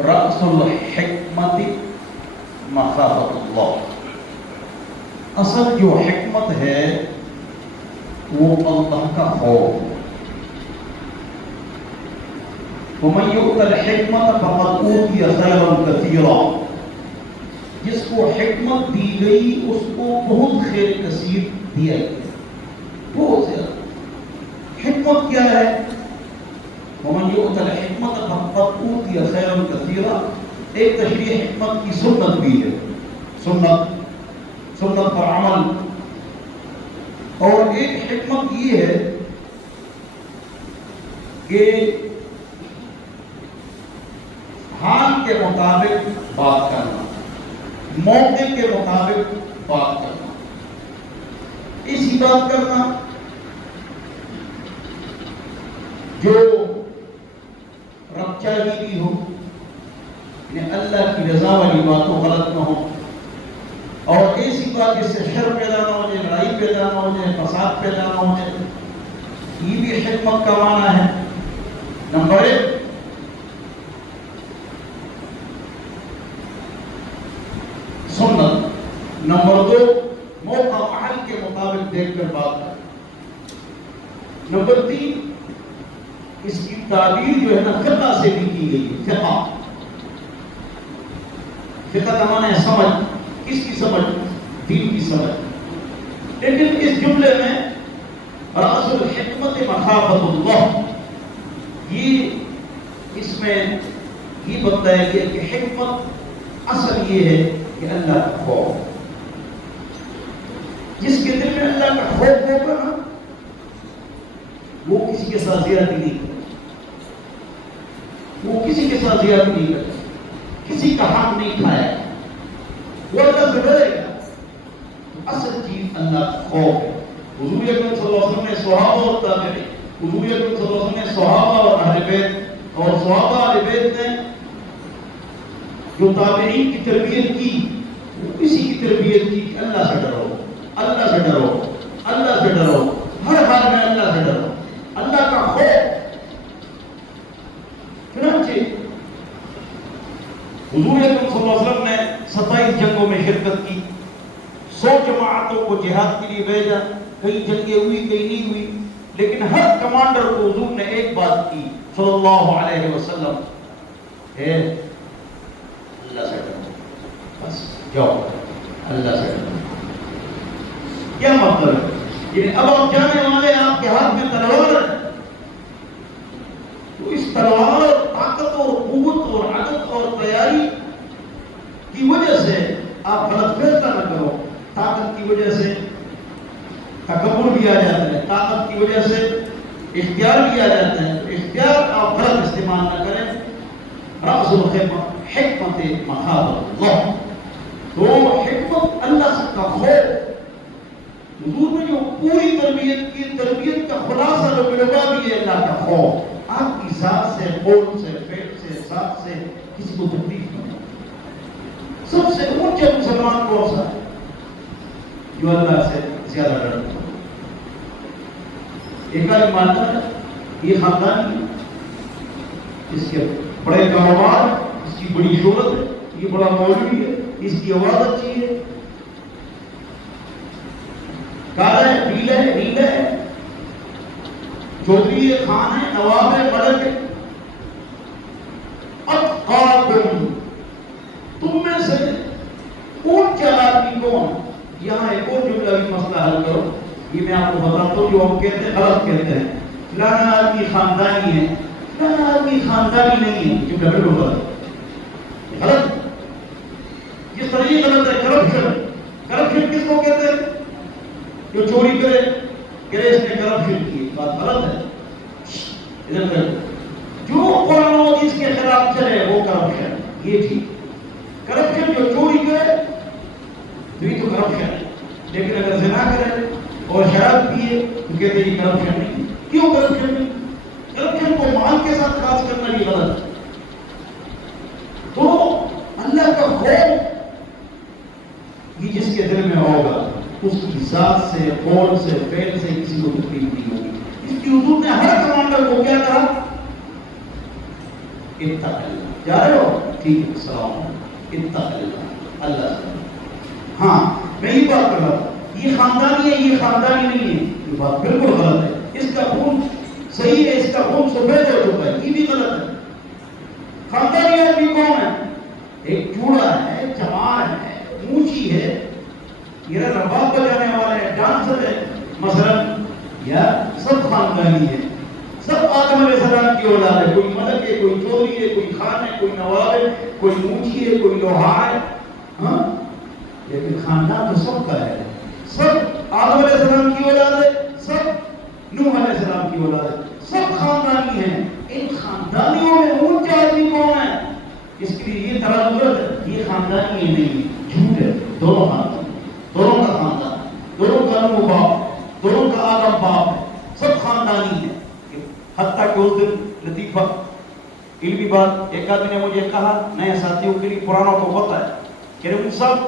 رأس الحکمت مخافت اللہ. اصل جو حکمت ہے وہ اللہ کا خوف. وَمَن يُؤْتَ الْحِكْمَةَ فَقَدْ أُوتِيَ خَيْرًا كَثِيرًا. جس کو حکمت دی گئی اس کو بہت خیر کثیر دیا گیا. بہت زیادہ. حکمت کیا ہے؟ وَمَن يُؤْتَ الْحِكْمَةَ فَقَدْ أُوتِيَ خَيْرًا كَثِيرًا. ایک تشریح حکمت کی سنت بھی ہے. سنت پر عمل. اور ایک حکمت یہ ہے کہ حال کے مطابق بات کرنا، موقع کے مطابق بات کرنا، ایسی بات کرنا جو رب چاہیے بھی ہو، یعنی اللہ کی رضا والی باتوں غلط نہ ہو، اور ایسی بات جس سے شر پیدا نہ ہو جائے، لڑائی پیدا نہ ہو جائے، فساد پیدا نہ ہو جائے. یہ بھی حکمت کا معنی ہے. نمبر 1. سنت. نمبر 2. موقع محل کے مطابق دیکھ کر بات کرنا. نمبر 3. اس کی تعبیر جو ہے نا فقہ سے بھی کی گئی ہے. فقہ کا معنی ہے سمجھ. کس کی سمجھ؟ دین کی سمجھ. لیکن اس جملے میں رأس الحکمت مخافت اللہ، یہ اس میں یہ بتایا گیا کہ حکمت اصل یہ ہے کہ اللہ کا خوف. جس کے دل میں اللہ کا خوف ہوگا نا وہ کسی کے ساتھ زیادتی نہیں کرے، وہ کسی کے ساتھ زیادتی نہیں کرے، کسی کا حق نہیں کھائے، وہ اللہ سے ڈرے گا. اصل چیز اللہ کا خوف ہے. حضور اکرم صلی اللہ علیہ وسلم نے صحابہ اور تابعین، حضور اکرم صلی اللہ علیہ وسلم نے صحابہ اور اہل بیت، اور صحابہ اہل بیت نے جو تابعین کی تربیت کی وہ اسی کی تربیت کی کہ اللہ سے ڈرو، اللہ سے ڈرو، اللہ سے ڈرو، ہر حال میں اللہ سے ڈرو، اللہ کا خوف. چنانچہ حضور اکرم صلی اللہ علیہ وسلم نے 27 جنگوں میں شرکت کی، 100 جماعتوں کو جہاد کے لیے بھیجا. کئی جنگیں ہوئی، کئی نہیں ہوئی، لیکن ہر کمانڈر کو حضور نے ایک بات کی صلی اللہ علیہ وسلم، ہے اللہ سے ڈرو، بس جاؤ اللہ سے ڈرو. کیا مطلب ہے؟ یعنی اب آپ جانے والے آپ کے ہاتھ میں تلوار ہے، تو اس تلوار اور طاقت اور قوت اور عدد اور تیاری کی وجہ سے آپ غلط فیصلہ نہ کرو. طاقت کی وجہ سے تکبر بھی آ جاتا ہے، طاقت کی وجہ سے اختیار بھی آ جاتا ہے. اختیار آپ غلط استعمال نہ کریں. رأس الحکمت مخافت اللہ. تو حکمت اللہ سے کا خوف. حضور نے جو پوری تربیت کی، تربیت کا خلاصہ جو ملوا بھی ہے اللہ کا خوف. آپ کی ذات سے، قول سے، فعل سے، ذات سے کسی کو تکلیف نہ ہو. سب سے اونچا مسلمان کون سا ہے؟ جو اللہ سے زیادہ ڈرتا ہے. ایک آدمی مانتا ہے یہ خاندانی ہے، اس کے بڑے کاروبار، اس کی بڑی شہرت ہے، یہ بڑا مولوی ہے، اس کی آواز اچھی ہے، کالا ہے، پیلا ہے، نیلا ہے، چودھری ہے، خان ہے، نواب ہے، ملک ہے. اتقاکم، تم میں سے اونچا آدمی کون؟ یہاں ایک اور جملہ بھی مسئلہ حل کرو. یہ میں آپ کو بتاتا ہوں جو ہم کہتے ہیں غلط کہتے ہیں. فلانا آدمی خاندانی ہے، فلانا آدمی خاندانی نہیں ہے. جو ڈبل ہوگا غلط. جس طرح یہ غلط ہے کرپشن. کرپشن کس کو کہتے ہیں؟ جو چوری کرے کہ اس نے کرپشن کی. بات غلط ہے. ادھر جو قرآن و حدیث کے خلاف چلے وہ کرپشن. یہ ٹھیک. کرپشن جو چوری کرے تو یہ تو کرپشن ہے. لیکن اگر زنا کرے اور شراب پیے تو کہتے ہیں یہ کرپشن نہیں. کیوں کرپشن نہیں؟ کرپشن کو مال کے ساتھ خاص کرنا بھی غلط ہے. تو اللہ کا خوف یہ جس کے دل میں ہوگا اس کی ذات سے، قول سے، فعل سے کسی کو تکلیف نہیں ہوگی. اس کی حضور نے ہر کمانڈر کو کیا کہا؟ اتق اللہ. جا رہے ہو؟ ٹھیک ہے، السلام علیکم، اتق اللہ، اللہ سے۔ ہاں میں یہ بات کر رہا ہوں، یہ خاندانی ہے، یہ خاندانی نہیں ہے، یہ بات بالکل غلط ہے۔ اس کا خون صحیح ہے، اس کا خون سفید ہو چکا ہے، یہ بھی غلط ہے۔ خاندانی آدمی کون ہے؟ ایک چوڑا ہے، چمار ہے، اونچی ہے، یہ رباب بجانے والے ہیں، ڈانسر ہے مثلا، یا سب خاندانی ہے، سب آدم علیہ السلام کی اولاد ہے، کوئی ملک ہے، کوئی چوری ہے، کوئی خان ہے، کوئی نواب ہے، کوئی اونچی ہے، کوئی لوہار ہے، ہاں، لیکن خاندان تو سب کا ہے، سب آدم علیہ السلام کی اولاد ہے، سب نوح علیہ السلام کی اولاد ہے، سب خاندانی ہیں۔ ان خاندانیوں میں اونچا آدمی کون ہے؟ اس کے لیے یہ تردد ہے، یہ خاندانی ہی نہیں، جھوٹ ہے، دونوں خاندان، دونوں کا خاندان، دونوں کا نوح باپ، دونوں کا آدم باپ ہے، سب خاندانی ہے۔ حتیٰ کہ اس دن لطیفہ علمی بات، ایک آدمی نے مجھے کہا، نئے ساتھیوں کے لیے پرانوں کو پتہ ہے کہ رب صاحب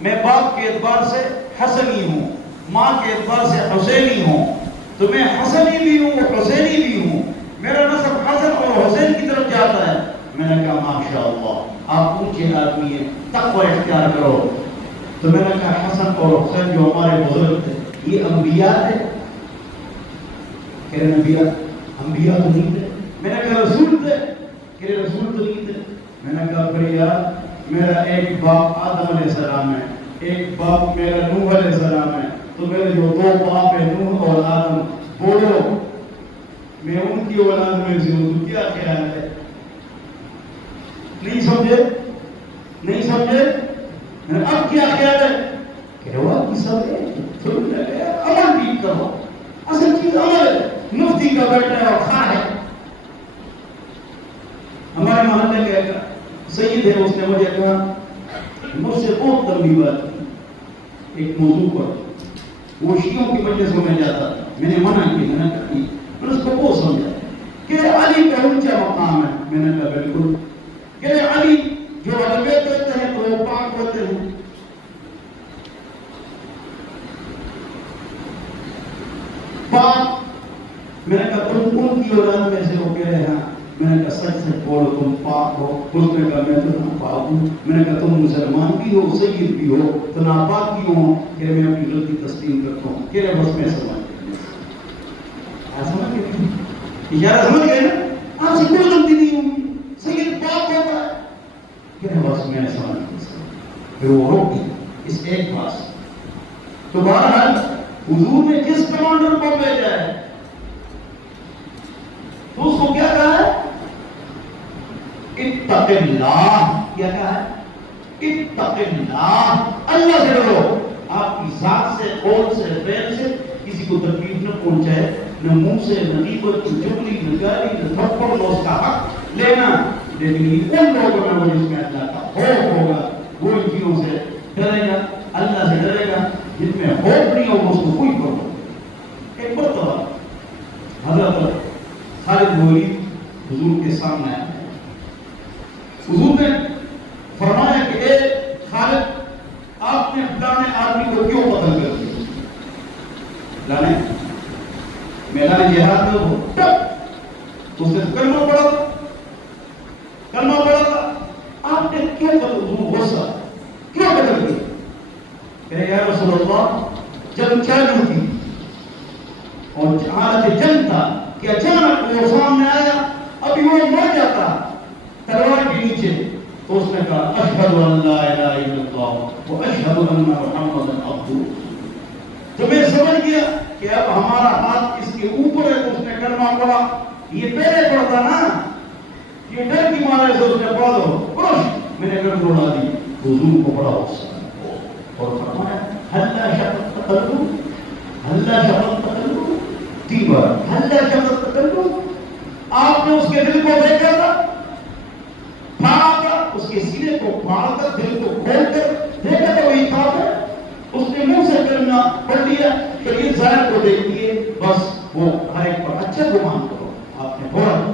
میں باپ کے اعتبار سے حسنی ہوں، ماں کے اعتبار سے حسینی ہوں، تو میں حسنی بھی ہوں حسینی بھی ہوں، میرا نسب حسن اور حسین کی طرف جاتا ہے۔ میں نے کہا ماشاء اللہ آپ اونچے آدمی ہیں، تقوی اختیار کرو۔ تو میں نے کہا حسن اور حسین جو ہمارے بزرگ تھے یہ انبیاء تھے؟ کہ انبیاء تو نہیں تھے۔ میں نے کہا رسول تھے؟ کہ رسول تو نہیں تھے۔ میں نے کہا پھر یار میرا ایک باپ آدم علیہ السلام ہے، ایک باپ میرا نوح علیہ السلام ہے، تو میرے جو دو باپ ہیں نوح اور آدم، بولو میں ان کی اولاد میں سے ہوں، تو کیا خیال ہے؟ نہیں سمجھے؟ نہیں سمجھے؟ اب کیا خیال ہے؟ کہ وہ کی سب ہے، عمل بھی کرو، اصل چیز عمل ہے۔ مفتی کا بیٹا ہے اور خواہ ہے، ہمارے محلے کا ایک سید ہے، اس نے مجھے کہا، مجھ سے بہت لمبی بات کی ایک موضوع پر، وہ شیعوں کی مجلسوں میں جاتا تھا، میں نے منع کی، میں نے کہا میں نے اس کو بہت سمجھا کہ علی کا اونچا مقام ہے۔ میں نے کہا بالکل، کہ علی جو ادبیت کرتے ہیں تو وہ پاک ہوتے ہیں، پاک۔ میں نے کہا تم ان کی اولاد میں سے ہو؟ کہہ رہے ہیں۔ میں نے کہا سچ سے بولو تم پاک ہو؟ اس نے کہا میں تو ناپاک ہوں۔ میں نے کہا تم مسلمان بھی ہو، سید بھی ہو، تو ناپاک کیوں ہو؟ کہ میں اپنی غلطی تسلیم کرتا ہوں۔ کہ بس میں سمجھ گیا، اشارہ سمجھ گئے نا، آپ سے کوئی غلطی نہیں ہوگی، سید پاک ہوتا ہے۔ کہ بس میں سمجھ گیا۔ پھر وہ روک گیا اس ایک بات سے۔ تو بہرحال حضور نے جس کمانڈر کو بھیجا ہے تو اس کو کیا کہا ہے؟ اتق اللہ۔ کیا کہا ہے؟ اتق اللہ، اللہ سے ڈرو۔ آپ کی ذات سے، قول سے، فعل سے کسی کو تکلیف نہ پہنچائے، نہ منہ سے، نہ غیبت، نہ چغلی، نہ گالی، نہ تھپڑ، نہ اس کا حق لینا۔ لیکن ان لوگوں میں وہ جس میں اللہ کا خوف ہوگا، وہ ان چیزوں سے ڈرے گا، اللہ سے ڈرے گا۔ جن میں خوف نہیں ہوگا اس کو کوئی پرواہ نہیں۔ ایک مرتبہ حضرت خالد مولوی حضور کے سامنے آئے، حضور نے فرمایا کہ اے خالد آپ نے فلانے آدمی کو کیوں قتل کر دیا؟ فلانے میدان جہاد میں وہ ٹپ اس نے کلمہ پڑھا تھا، کلمہ پڑھا تھا، آپ نے کیوں قتل؟ حضور غصہ کیوں قتل کیا؟ کہ یا رسول اللہ جنگ چالو تھی اور حالت جنگ تھا کہ اچانک وہ سامنے آیا، ابھی وہ مر جاتا تلوار کے نیچے، تو اس نے کہا اشہد ان لا الہ الا اللہ و اشہد ان محمدا عبدہ۔ تو میں سمجھ گیا کہ اب ہمارا ہاتھ اس کے اوپر ہے، تو اس نے کلمہ پڑھا۔ یہ پہلے پڑھتا نا، یہ ڈر کی مارے سے اس نے پڑھا دو پرش، میں نے گردن اڑا دی، حضور کو بڑا غصہ اور فرمایا ہلا شفقت قلبو، ہلا شفقت قلبو، تین بار ہلا شفقت قلبو۔ آپ نے اس کے دل کو دیکھا تھا، پھاڑا تھا، اس کے سینے کو پھاڑ کر دل کو کھول کر دیکھا تھا وہی کافر، اس نے منہ سے کلمہ پڑھ لیا کہ یہ ظاہر کو دیکھتی ہے، بس وہ ہر ایک پر اچھا گمان کرو۔ آپ نے بولا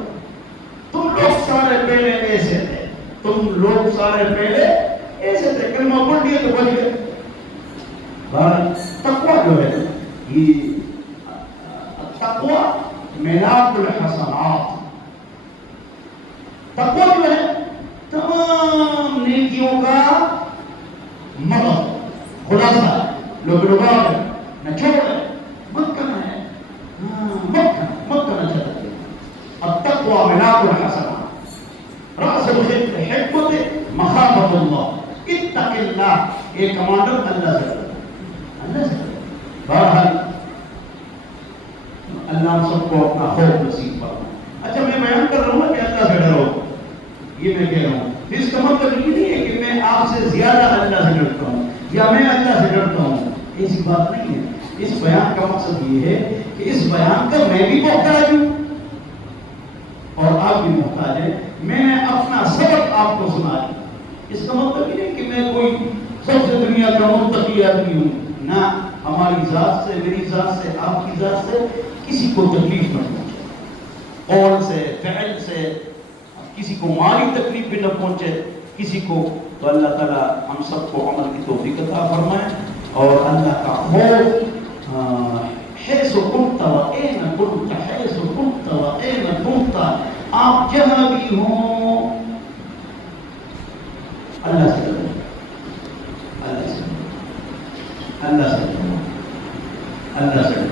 تم لوگ سارے پہلے ایسے تھے، تم لوگ سارے پہلے ایسے تھے، کلمہ پڑھ لیا تو بچ گئے۔ تقویٰ جو ہے یہ تقویٰ میلاد الحسنات، تقویٰ جو ہے مغز خلاصہ لوگ نچوڑ ہے مت کرنا ہے مت کرنا چاہتے ہیں. التقوى ملاك الحسنات رأس الحكمة مخافة الله. اتق اللہ. یہ کمانڈر اللہ سے بہرحال اللہ ہم سب کو اپنا خوف نصیب فرمائے. اچھا میں بیان کر رہا ہوں کہ اللہ سے ڈرو, یہ میں کہہ رہا ہوں. اس کا مطلب یہ نہیں ہے کہ میں آپ سے زیادہ اللہ سے ڈرتا ہوں یا میں اللہ سے ڈرتا ہوں, ایسی بات نہیں ہے. اس بیان کا مقصد یہ ہے کہ اس بیان کا میں بھی محتاج ہوں اور آپ بھی محتاج ہیں. میں نے اپنا سبق آپ کو سنا دیا. اس کا مطلب یہ نہیں کہ میں کوئی سب سے دنیا کا متقی آدمی ہوں. نہ, ہماری ذات سے, میری ذات سے, آپ کی ذات سے کسی کو تکلیف نہ پہنچے, قول سے, فعل سے, کسی کو مالی تکلیف بھی نہ پہنچے کسی کو. تو اللہ تعالیٰ ہم سب کو عمل کی توفیق عطا فرمائے اور اللہ کا خوف حیث کنت و این کنت حیث کنت و این کنت, آپ جہاں بھی ہوں اللہ سے ڈرو, اللہ سے ڈرو, اللہ سے ڈرو, اللہ سے ڈرو.